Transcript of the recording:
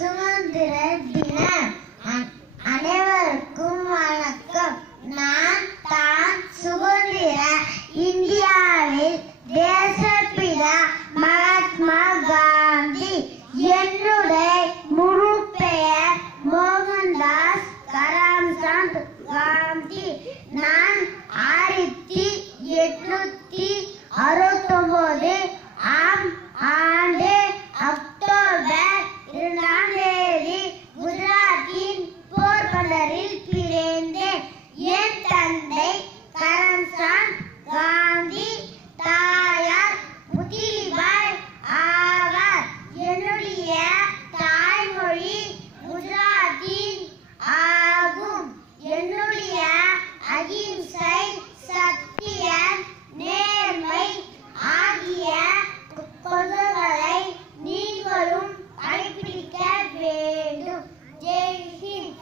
சுதந்திர தின அனைவருக்கும் வணக்கம். நான் தான் சுதந்திர இந்தியாவில் தேசப்பிதா மகாத்மா காந்தி. என்னுடைய முழு பெயர் மோகன்தாஸ் கரம்சந்த் காந்தி. நான் 1869 ஆம் ஆண்டு அக்டோபர் 2ஆம் தேதி குஜராத்தின் போர்பந்தரில் பிறந்தேன். என் தந்தை கரம்சந்த் காந்தி, தாயார் புத்திலிபாய் ஆவார். என்னுடைய தாய்மொழி குஜராத்தி ஆகும். என்னுடைய அகிம்சை, சத்தியம், நேர்மை ஆகிய கொள்கைகளை நீங்களும் கடைபிடிக்க வேண்டும். ஜெய் ஹிந்த்.